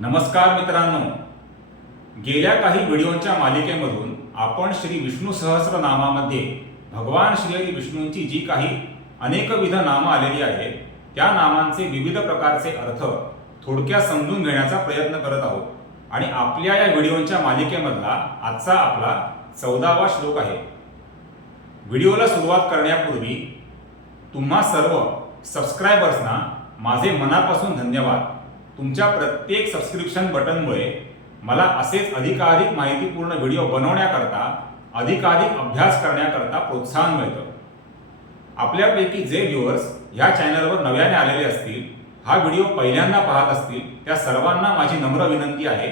नमस्कार मित्रांनो. गेल्या काही व्हिडिओच्या मालिकेमधून आपण श्री विष्णू सहस्रनामामध्ये भगवान श्री विष्णूंची जी काही अनेकविध नामं आलेली आहेत त्या नामांचे विविध प्रकारचे अर्थ थोडक्यात समजून घेण्याचा प्रयत्न करत आहोत. आणि आपल्या या व्हिडिओच्या मालिकेमधला आजचा आपला चौदावा श्लोक आहे. व्हिडिओला सुरुवात करण्यापूर्वी तुम्हा सर्व सबस्क्रायबर्सना माझे मनापासून धन्यवाद. तुमच्या प्रत्येक सबस्क्रिप्शन बटनमुळे मला असेच अधिकाधिक माहितीपूर्ण व्हिडिओ बनवण्याकरता अधिकाधिक अभ्यास करण्याकरता प्रोत्साहन मिळतं. आपल्यापैकी जे व्ह्युअर्स ह्या चॅनलवर नव्याने आलेले असतील हा व्हिडिओ पहिल्यांदा पाहत असतील त्या सर्वांना माझी नम्र विनंती आहे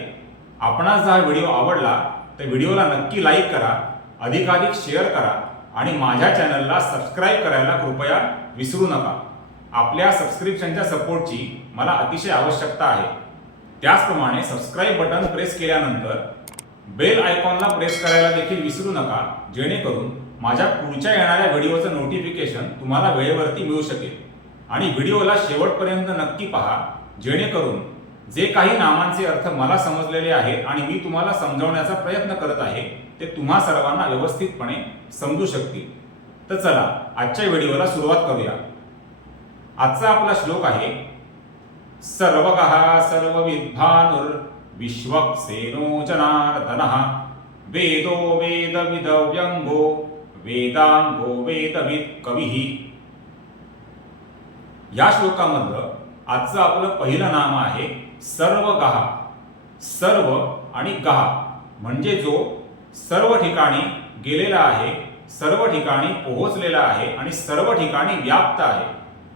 आपणास जर हा व्हिडिओ आवडला तर व्हिडिओला नक्की लाईक करा अधिकाधिक शेअर करा आणि माझ्या चॅनलला सबस्क्राईब करायला कृपया विसरू नका. आपल्या सबस्क्रिप्शनच्या सपोर्टची मला अतिशय आवश्यकता आहे. त्याचप्रमाणे सबस्क्राईब बटन प्रेस केल्यानंतर बेल आयकॉनला प्रेस करायला देखील विसरू नका जेणेकरून माझ्या पुढच्या येणाऱ्या व्हिडिओचं नोटिफिकेशन तुम्हाला वेळेवरती मिळू शकेल. आणि व्हिडिओला शेवटपर्यंत नक्की पहा जेणेकरून जे काही नामांचे अर्थ मला समजलेले आहेत आणि मी तुम्हाला समजावण्याचा प्रयत्न करत आहे ते तुम्हा सर्वांना व्यवस्थितपणे समजू शकतील. तर चला आजच्या व्हिडिओला सुरुवात करूया. आजचा आपला श्लोक आहे सर्वगः सर्वविद्भानुर् विश्वक्सेनो जनार्दन वेदो वेदविदव्यङ्गो वेदांगो वेदविद कविः या श्लोकामधलं आजचं आपलं पहिलं नाम आहे सर्व गहा सर्व आणि गहा म्हणजे जो सर्व ठिकाणी गेलेला आहे सर्व ठिकाणी पोहोचलेला आहे आणि सर्व ठिकाणी व्याप्त आहे.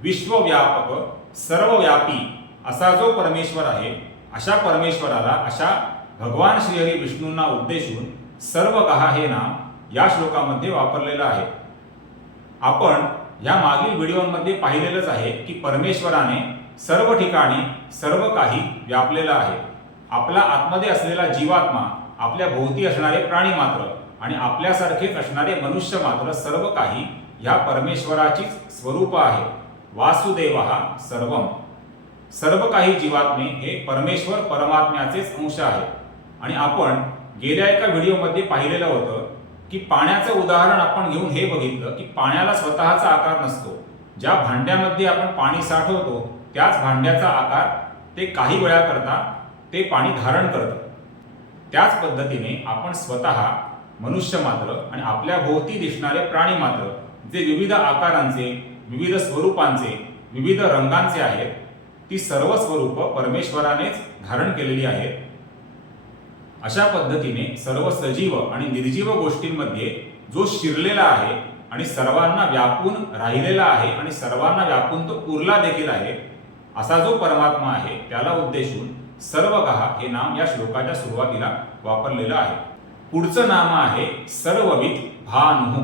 विश्वव्यापक सर्वव्यापी. असा जो परमेश्वर आहे अशा परमेश्वराला अशा भगवान श्रीहरी विष्णूंना उद्देशून सर्व गहा हे नाम या श्लोकामध्ये वापरलेलं आहे. आपण या मागील व्हिडिओमध्ये पाहिलेलंच आहे की परमेश्वराने सर्व ठिकाणी सर्व काही व्यापलेलं आहे. आपला आतमध्ये असलेला जीवात्मा आपल्या भोवती असणारे प्राणी मात्र आणि आपल्यासारखेच असणारे मनुष्य मात्र सर्व काही ह्या परमेश्वराचीच स्वरूप आहे. वासुदेव हा सर्वम. सर्व काही जीवात्मे हे परमेश्वर परमात्म्याचेच अंश आहेत. आणि आपण गेल्या एका व्हिडिओमध्ये पाहिलेलं होतं की पाण्याचं उदाहरण आपण घेऊन हे बघितलं की पाण्याला स्वतःचा आकार नसतो. ज्या भांड्यामध्ये आपण पाणी साठवतो त्याच भांड्याचा आकार ते काही वेळाकरता ते पाणी धारण करतं. त्याच पद्धतीने आपण स्वतः मनुष्य मात्र आणि आपल्या भोवती दिसणारे प्राणी मात्र जे विविध आकारांचे विविध स्वरूपांचे विविध रंगांचे आहेत ती सर्व स्वरूप परमेश्वरानेच धारण केलेली आहेत. अशा पद्धतीने सर्व सजीव आणि निर्जीव गोष्टींमध्ये जो शिरलेला आहे आणि सर्वांना व्यापून राहिलेला आहे आणि सर्वांना व्यापून तो उरला देखील आहे असा जो परमात्मा आहे त्याला उद्देशून सर्व गहा हे नाम या श्लोकाच्या सुरुवातीला वापरलेलं आहे. पुढचं नाम आहे सर्ववित भानु.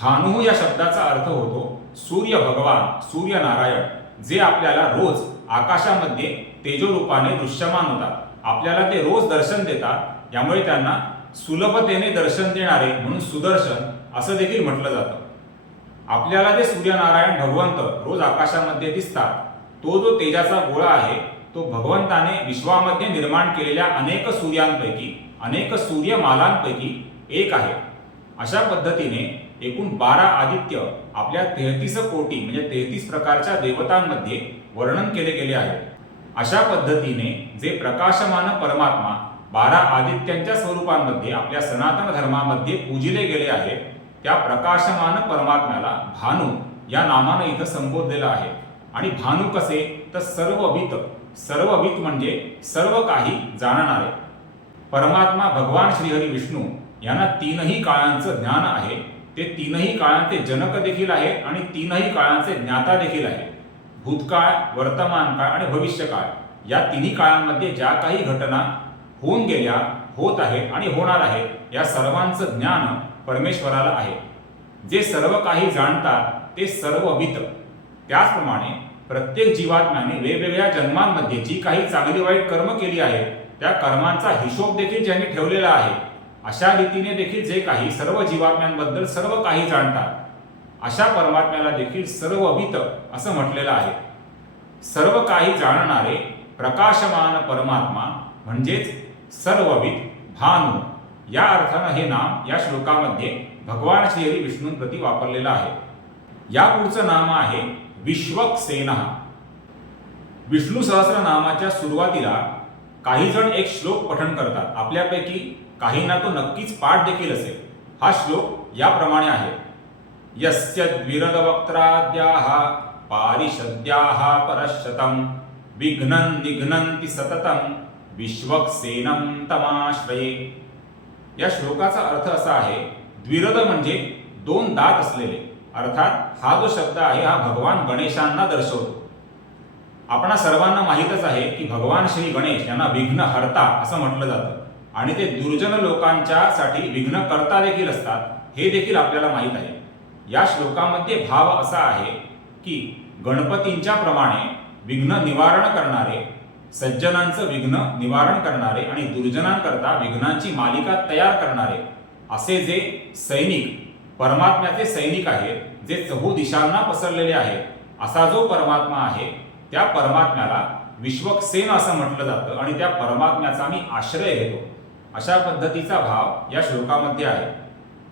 भानु या शब्दाचा अर्थ होतो सूर्य भगवान सूर्य नारायण जे आपल्याला रोज आकाशामध्ये तेजोरूपाने दृश्यमान होतात. आपल्याला ते रोज दर्शन देतात. यामुळे त्यांना सुलभतेने दर्शन देणारे म्हणून सुदर्शन असं देखील म्हटलं जातं. आपल्याला जे सूर्यनारायण भगवंत रोज आकाशामध्ये दिसतात तो जो तेजाचा गोळा आहे तो भगवंताने विश्वामध्ये निर्माण केलेल्या अनेक सूर्यांपैकी अनेक सूर्यमालांपैकी एक आहे. अशा पद्धतीने एकूण बारा आदित्य आपल्या तेहतीस कोटी म्हणजे तेहतीस प्रकारच्या देवतांमध्ये वर्णन केले गेले आहे. अशा पद्धतीने जे प्रकाशमान परमात्मा बारा आदित्यांच्या स्वरूपांमध्ये आपल्या सनातन धर्मामध्ये पूजिले गेले आहेत त्या प्रकाशमान परमात्म्याला भानू या नामानं इथं संबोधलेलं आहे. आणि भानू कसे? तर सर्ववित सर्ववित म्हणजे सर्व काही जाणणारे. परमात्मा भगवान श्रीहरी विष्णू यांना तीनही काळांचं ज्ञान आहे. ते तीनही काळांचे जनक देखील आहेत आणि तीनही काळांचे ज्ञाता देखील आहेत भूतकाळ वर्तमान काळ आणि भविष्यकाळ या तिन्ही काळांमध्ये ज्या काही घटना होऊन गेल्या होत आहेत आणि होणार आहेत या सर्वांचं ज्ञान परमेश्वराला आहे. जे सर्व काही जाणतात ते सर्व वित. त्याचप्रमाणे प्रत्येक जीवात्म्याने वेगवेगळ्या जन्मांमध्ये जी काही चांगली वाईट कर्म केली आहेत त्या कर्मांचा हिशोब देखील ज्यांनी ठेवलेला आहे अशा रीतीने देखील जे काही सर्व जीवात्म्यांबद्दल सर्व काही जाणतात अशा परमात्म्याला देखील सर्ववित असं म्हटलेलं आहे. सर्व काही जाणणारे प्रकाशमान परमात्मा म्हणजेच सर्वविद भानू या अर्थानं हे नाम या श्लोकामध्ये भगवान श्रीहरी विष्णूंप्रती वापरलेलं आहे. या पुढचं नाम आहे विश्वक्सेन. विष्णू सहस्रनामाच्या सुरुवातीला काही जण एक श्लोक पठण करतात. आपल्यापैकी काहींना तो नक्कीच पाठ देखील असेल. हा श्लोक याप्रमाणे आहे. यस्य द्विरदवक्त्राद्याः पारिषद्याः परशतं विघ्नं निघ्नन्ति सततं विश्वक्सेनं तमाश्रये. या श्लोकाचा अर्थ असा आहे द्विरद म्हणजे दोन दात असलेले. अर्थात हा जो शब्द आहे हा भगवान गणेशांना दर्शवतो. आपणा सर्वांना माहीतच आहे की भगवान श्री गणेश यांना विघ्न हरता असं म्हटलं जातं. आणि ते दुर्जन लोकांच्या साठी विघ्न करता देखील असतात हे देखील आपल्याला माहीत आहे. या श्लोकामध्ये भाव असा आहे की गणपतींच्या प्रमाणे विघ्न निवारण करणारे सज्जनांचं विघ्न निवारण करणारे आणि दुर्जनांकरता विघ्नांची मालिका तयार करणारे असे जे सैनिक परमात्म्याचे सैनिक आहेत जे चहू दिशांना पसरलेले आहेत असा जो परमात्मा आहे त्या परमात्म्याला विश्वक्सेन असं म्हटलं जातं आणि त्या परमात्म्याचा मी आश्रय घेतो. अशा पद्धतीचा भाव या श्लोकामध्ये आहे.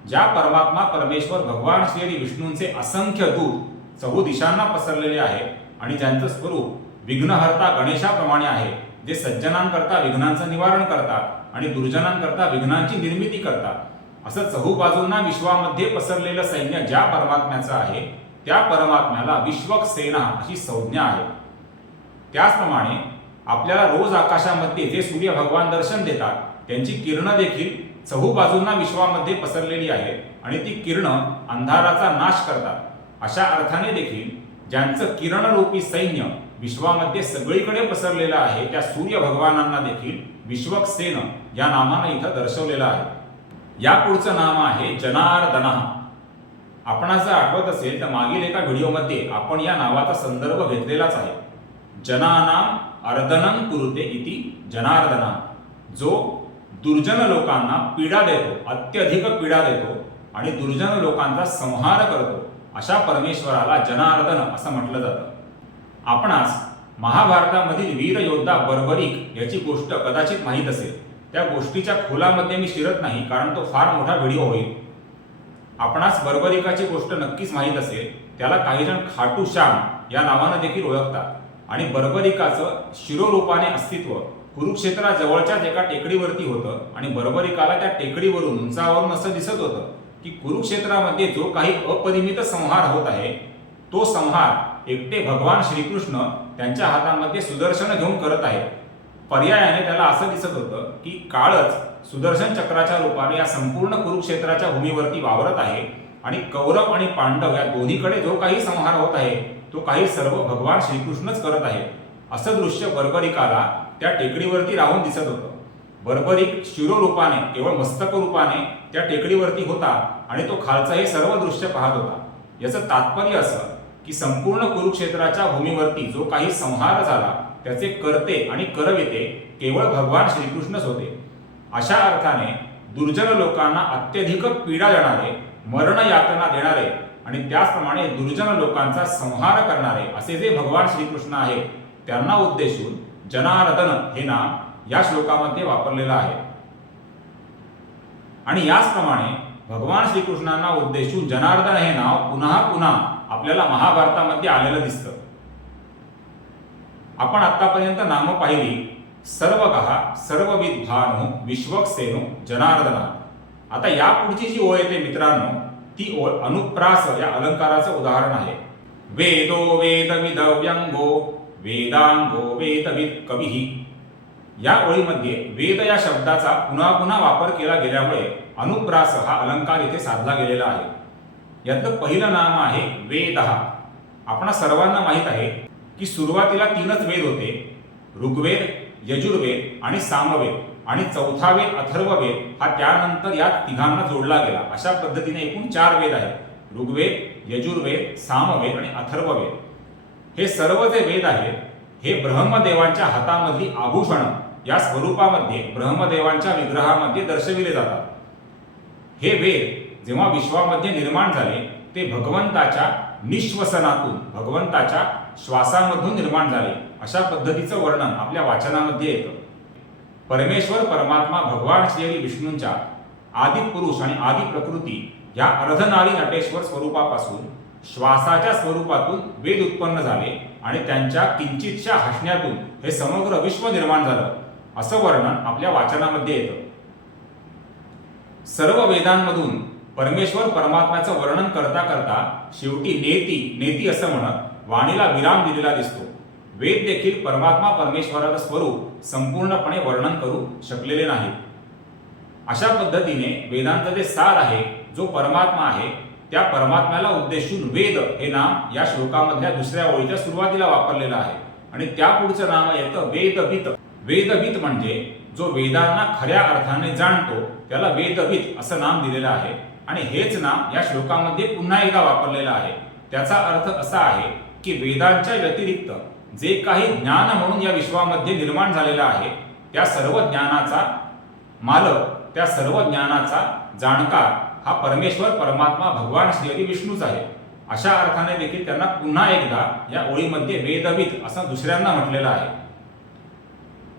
ज्या परमात्मा परमेश्वर भगवान श्री विष्णूंचे असंख्य दूत चहू दिशांना पसरलेले आहे आणि ज्यांचं स्वरूप विघ्नहर्ता गणेशाप्रमाणे आहे जे सज्जनांकरता विघ्नांचं निवारण करतात आणि दुर्जनांकरता विघ्नांची निर्मिती करतात. असं चहू बाजूंना विश्वामध्ये पसरलेलं सैन्य ज्या परमात्म्याचं आहे त्या परमात्म्याला विश्वक सेना अशी संज्ञा आहे. त्याचप्रमाणे आपल्याला रोज आकाशामध्ये जे सूर्य भगवान दर्शन देतात त्यांची किरणं देखील चहूबाजूंना विश्वामध्ये पसरलेली आहेत आणि ती किरणं अंधाराचा नाश करतात. अशा अर्थाने देखील ज्यांचं किरणरूपी सैन्य विश्वामध्ये सगळीकडे पसरलेलं आहे त्या सूर्य भगवानांना देखील विश्वक्सेन या नामानं इथं दर्शवलेलं आहे. या पुढचं नाम आहे जनार्दना. आपणास जर आठवत असेल तर मागील एका व्हिडिओमध्ये आपण या नावाचा संदर्भ घेतलेलाच आहे. जनानाम अर्दनं कुरुते इति जनार्दना. जो दुर्जन लोकांना पीडा देतो अत्यधिक पीडा देतो आणि दुर्जन लोकांचा संहार करतो. अशा परमेश्वराला जनार्दन असं म्हटलं जातं. आपणास महाभारतामधील वीर योद्धा बर्बरिक याची गोष्ट कदाचित माहीत असेल. त्या गोष्टीच्या खोलामध्ये मी शिरत नाही कारण तो फार मोठा व्हिडिओ होईल. आपणास बर्बरिकाची गोष्ट नक्कीच माहीत असेल त्याला काही जण खाटू श्याम या नावानं देखील ओळखतात. आणि बर्बरिकाचं शिरोरूपाने अस्तित्व कुरुक्षेत्राजवळच्याच एका टेकडीवरती होतं आणि बर्बरिकाला त्या टेकडीवरून उंचावरून असं दिसत होतं की कुरुक्षेत्रामध्ये जो काही अपरिमित संहार होत आहे तो संहार एकटे भगवान श्रीकृष्ण त्यांच्या हातामध्ये सुदर्शन घेऊन करत आहेत. पर्यायाने त्याला असं दिसत होतं की काळच सुदर्शन चक्राच्या रूपाने या संपूर्ण कुरुक्षेत्राच्या भूमीवरती वावरत आहे आणि कौरव आणि पांडव या दोन्हीकडे जो काही संहार होत आहे तो काही सर्व भगवान श्रीकृष्णच करत आहे असं दृश्य बर्बरिकाला त्या टेकडीवरती राहून दिसत होतं. बर्बरिक शिरोरूपाने केवळ मस्तक रूपाने त्या टेकडीवरती होता आणि तो खालचं हे सर्व दृश्य पाहत होता. याचं तात्पर्य असं की संपूर्ण कुरुक्षेत्राच्या भूमीवरती जो काही संहार झाला त्याचे करते आणि करविते केवळ भगवान श्रीकृष्णच होते. अशा अर्थाने दुर्जन लोकांना अत्यधिक पीडा देणारे मरण यातना देणारे आणि त्याचप्रमाणे दुर्जन लोकांचा संहार करणारे असे जे भगवान श्रीकृष्ण आहेत त्यांना उद्देशून जनार्दन हे नाम या श्लोकामध्ये वापरलेलं आहे. आणि याचप्रमाणे भगवान श्रीकृष्णांना उद्देशून जनार्दन हे नाव पुन्हा पुन्हा आपल्याला महाभारतामध्ये आलेलं दिसतं. आपण आतापर्यंत नामं पाहिली. सर्व कहा सर्वविध भानु विश्वक्सेनु जनार्दना. आता या पुढची जी ओळ येते मित्रांनो ती ओळ अनुप्रास या अलंकाराचं उदाहरण आहे. वेदो वेदविदव्यंगो वेदांगो वेदविद कविही या ओळीमध्ये वेद या शब्दाचा पुन्हा पुन्हा वापर केला गेल्यामुळे अनुप्रास हा अलंकार इथे साधला गेलेला आहे. यातलं पहिलं नाम आहे वेद. आपणा सर्वांना माहीत आहे की सुरुवातीला तीनच वेद होते. ऋग्वेद यजुर्वेद आणि सामवेद आणि चौथा वेद अथर्ववेद हा त्यानंतर या तिघांना जोडला गेला. अशा पद्धतीने एकूण चार वेद आहेत. ऋग्वेद यजुर्वेद सामवेद आणि अथर्ववेद. हे सर्व जे वेद आहेत हे ब्रह्मदेवांच्या हातामधली आभूषण या स्वरूपामध्ये ब्रह्मदेवांच्या विग्रहामध्ये दर्शविले जातात. हे वेद जेव्हा विश्वामध्ये निर्माण झाले ते भगवंताच्या निश्वसनातून भगवंताच्या श्वासामधून निर्माण झाले. अशा पद्धतीचं वर्णन आपल्या वाचनामध्ये येतं. परमेश्वर परमात्मा भगवान श्री विष्णूंच्या आदि पुरुष आणि आदि प्रकृती या अर्धनारी नटेश्वर स्वरूपापासून श्वासाच्या स्वरूपातून वेद उत्पन्न झाले आणि त्यांच्या किंचितशा हसण्यातून हे समग्र विश्व निर्माण झालं असं वर्णन आपल्या वाचनामध्ये येतं. सर्व वेदांमधून परमेश्वर परमात्म्याचं वर्णन करता करता शेवटी नेती नेती असं म्हणत वाणीला विराम दिलेला दिसतो. वेद देखील परमात्मा परमेश्वराचं स्वरूप संपूर्णपणे वर्णन करू शकलेले नाही अशा पद्धतीने वेदांत जे सार आहे जो परमात्मा आहे त्या परमात्म्याला उद्देशून वेद हे नाम या श्लोकामधल्या दुसऱ्या ओळीच्या सुरुवातीला वापरलेलं आहे. आणि त्या पुढचं नाम येतं वेदवित वेदवित म्हणजे जो वेदांना खऱ्या अर्थाने जाणतो त्याला वेदवित असं नाम दिलेलं आहे. आणि हेच नाम या श्लोकामध्ये पुन्हा एकदा वापरलेलं आहे. त्याचा अर्थ असा आहे की वेदांच्या व्यतिरिक्त जे काही ज्ञान म्हणून या विश्वामध्ये निर्माण झालेलं आहे त्या सर्व ज्ञानाचा मालक त्या सर्व ज्ञानाचा जाणकार हा परमेश्वर परमात्मा भगवान श्रीहरी विष्णूच आहे. अशा अर्थाने देखील त्यांना पुन्हा एकदा या ओळीमध्ये वेदवित असं दुसऱ्यांना म्हटलेलं आहे.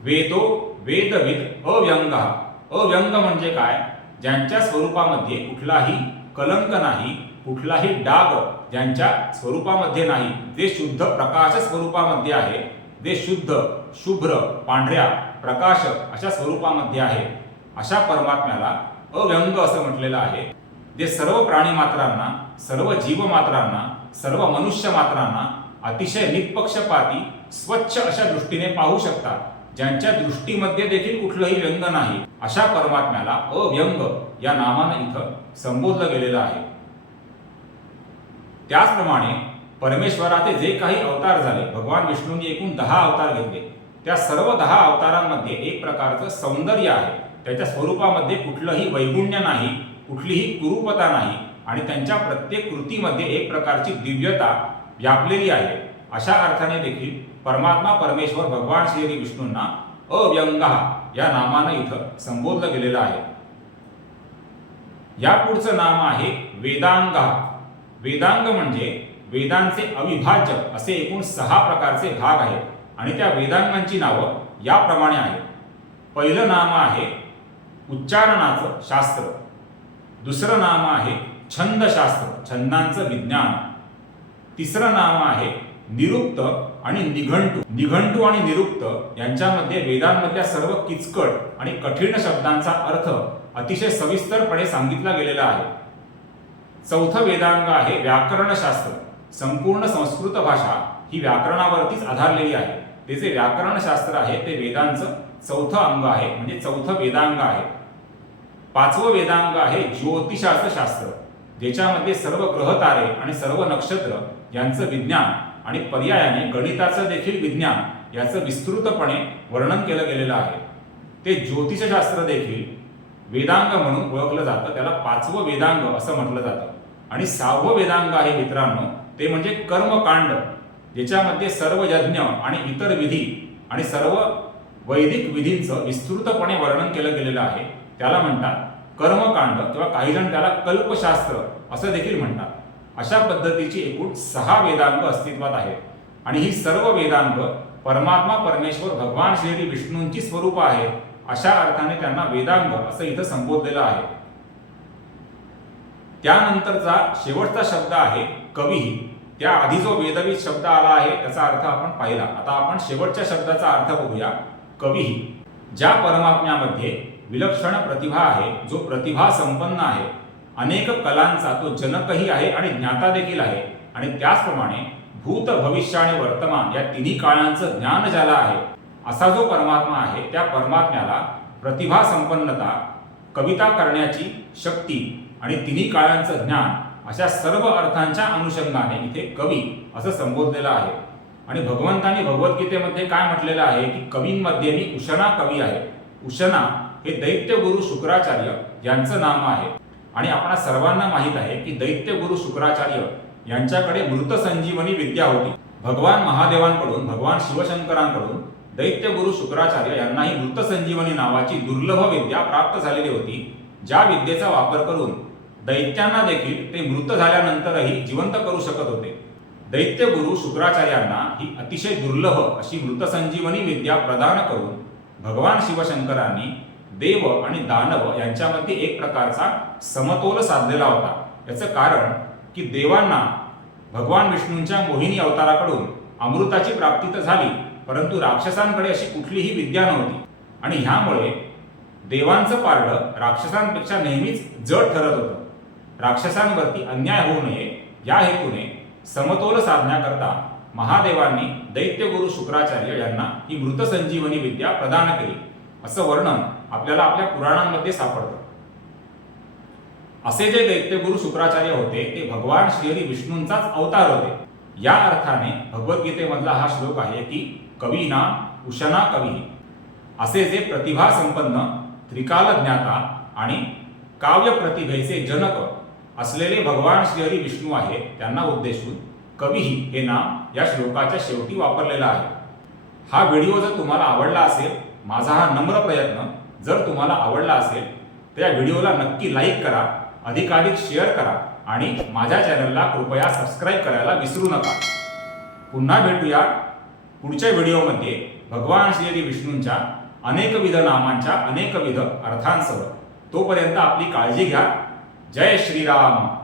वेदो वेदविद अव्यंग. अव्यंग म्हणजे काय? ज्यांच्या स्वरूपामध्ये कुठलाही कलंक नाही कुठलाही डाग ज्यांच्या स्वरूपामध्ये नाही. जे शुद्ध प्रकाश स्वरूपामध्ये आहे जे शुद्ध शुभ्र पांढऱ्या प्रकाश अशा स्वरूपामध्ये आहे. अशा परमात्म्याला अव्यंग असं म्हटलेलं आहे. जे सर्व प्राणी मात्रांना सर्व जीव मात्रांना सर्व मनुष्य मात्रांना अतिशय निष्पक्षपाती स्वच्छ अशा दृष्टीने पाहू शकतात ज्यांच्या दृष्टीमध्ये देखील कुठलंही व्यंग नाही. अशा परमात्म्याला अव्यंग या नावानं इथं संबोधलं गेलेलं आहे. त्याचप्रमाणे परमेश्वराचे जे काही अवतार झाले भगवान विष्णूंनी एकूण दहा अवतार घेतले. त्या सर्व दहा अवतारांमध्ये एक प्रकारचं सौंदर्य आहे. त्याच्या स्वरूपामध्ये कुठलंही वैगुण्य नाही. कुठलीही कुरूपता नाही आणि त्यांच्या प्रत्येक कृतीमध्ये एक प्रकारची दिव्यता व्यापलेली आहे. अशा अर्थाने देखील परमात्मा परमेश्वर भगवान श्री विष्णूंना अव्यंग या नामानं इथं संबोधलं गेलेलं आहे. या पुढचं नाम आहे वेदांग. वेदांग म्हणजे वेदांचे अविभाज्य असे एकूण सहा प्रकारचे भाग आहेत आणि त्या वेदांगांची नावं याप्रमाणे आहेत. पहिलं नाम आहे उच्चारणाचं शास्त्र. दुसरं नाम आहे छंदशास्त्र छंदांचं विज्ञान. तिसरं नाम आहे निरुक्त आणि निघंटू. निघंटू आणि निरुक्त यांच्यामध्ये वेदांमधल्या सर्व किचकट आणि कठीण शब्दांचा अर्थ अतिशय सविस्तरपणे सांगितला गेलेला आहे. चौथं वेदांग आहे व्याकरणशास्त्र. संपूर्ण संस्कृत भाषा ही व्याकरणावरतीच आधारलेली आहे. ते जे व्याकरणशास्त्र आहे ते वेदांचं चौथं अंग आहे. म्हणजे चौथं वेदांग आहे. पाचवं वेदांग आहे ज्योतिषाचं शास्त्र. ज्याच्यामध्ये सर्व ग्रहतारे आणि सर्व नक्षत्र यांचं विज्ञान आणि पर्यायाने गणिताचं देखील विज्ञान याचं विस्तृतपणे वर्णन केलं गेलेलं आहे. ते ज्योतिषशास्त्र देखील वेदांग म्हणून ओळखलं जातं. त्याला पाचवं वेदांग असं म्हटलं जातं. आणि सहावं वेदांग आहे मित्रांनो ते म्हणजे कर्मकांड ज्याच्यामध्ये सर्व यज्ञ आणि इतर विधी आणि सर्व वैदिक विधींचं विस्तृतपणे वर्णन केलं गेलेलं आहे. त्याला म्हणतात कर्मकांड किंवा काही जण त्याला कल्पशास्त्र असं देखील म्हणतात. अशा पद्धतीची एकूण सहा वेदांग अस्तित्वात आहेत. आणि ही सर्व वेदांग परमात्मा परमेश्वर भगवान श्री विष्णूंची स्वरूप आहे अशा अर्थाने त्यांना वेदांग असं इथं संबोधलेलं आहे. त्यानंतरचा शेवटचा शब्द आहे कवी. त्याआधी जो वेदवीत शब्द आला आहे त्याचा अर्थ आपण पाहिला. आता आपण शेवटच्या शब्दाचा अर्थ बघूया. कवी. ज्या परमात्म्यामध्ये विलक्षण प्रतिभा आहे जो प्रतिभा संपन्न आहे. अनेक कलांचा तो जनकही आहे आणि ज्ञाता देखील आहे. आणि त्याचप्रमाणे भूत भविष्य आणि वर्तमान या तिन्ही काळांचं ज्ञान ज्याला आहे असा जो परमात्मा आहे त्या परमात्म्याला प्रतिभा संपन्नता कविता करण्याची शक्ती आणि तिन्ही काळांचं ज्ञान अशा सर्व अर्थांच्या अनुषंगाने इथे कवी असं संबोधलेलं आहे. आणि भगवंतांनी भगवद्गीतेमध्ये काय म्हटलेलं आहे की कवींमध्ये मी उषणा कवी आहे. उषणा हे दैत्य गुरु शुक्राचार्य यांचं नाम आहे. आणि आपणा सर्वांना माहीत आहे की दैत्य गुरु शुक्राचार्य यांच्याकडे मृत संजीवनी विद्या होती. भगवान महादेवांकडून भगवान शिवशंकरांकडून दैत्य गुरु शुक्राचार्य यांनाही मृत संजीवनी नावाची दुर्लभ विद्या प्राप्त झालेली होती. ज्या विद्येचा वापर करून दैत्यांना देखील ते मृत झाल्यानंतरही जिवंत करू शकत होते. दैत्य गुरु शुक्राचार्यांना ही अतिशय दुर्लभ अशी मृतसंजीवनी विद्या प्रदान करून भगवान शिवशंकरांनी देव आणि दानव यांच्यामध्ये एक प्रकारचा समतोल साधलेला होता. याचं कारण की देवांना भगवान विष्णूंच्या मोहिनी अवताराकडून अमृताची प्राप्ती तर झाली परंतु राक्षसांकडे अशी कुठलीही विद्या नव्हती. आणि ह्यामुळे देवांचं पारडं राक्षसांपेक्षा नेहमीच जड ठरत होतं. राक्षसांवरती अन्याय होऊ नये या हेतूने समतोल साधण्याकरता महादेवांनी दैत्यगुरु शुक्राचार्य यांना ही मृत संजीवनी विद्या प्रदान केली. असं वर्णन आपल्याला आपल्या पुराणांमध्ये सापडतं. असे जे दैत्यगुरु शुक्राचार्य होते ते भगवान श्रीहरी विष्णूंचाच अवतार होते. या अर्थाने भगवद्गीतेमधला हा श्लोक आहे की कवीना उशना कवी. असे जे प्रतिभा संपन्न त्रिकाल ज्ञाता आणि काव्य प्रतिभेचे जनक असलेले भगवान श्रीहरी विष्णू आहे त्यांना उद्देशून कवीही हे नाम या श्लोकाच्या शेवटी वापरलेलं आहे. हा व्हिडिओ जर तुम्हाला आवडला असेल माझा हा नम्र प्रयत्न जर तुम्हाला आवडला असेल तर या व्हिडिओला नक्की लाईक करा अधिकाधिक शेअर करा आणि माझ्या चॅनलला कृपया सबस्क्राईब करायला विसरू नका. पुन्हा भेटूया पुढच्या व्हिडिओमध्ये. भगवान श्री विष्णूंच्या अनेकविध नामांच्या अनेकविध अर्थांसह. तोपर्यंत आपली काळजी घ्या. जय श्रीराम.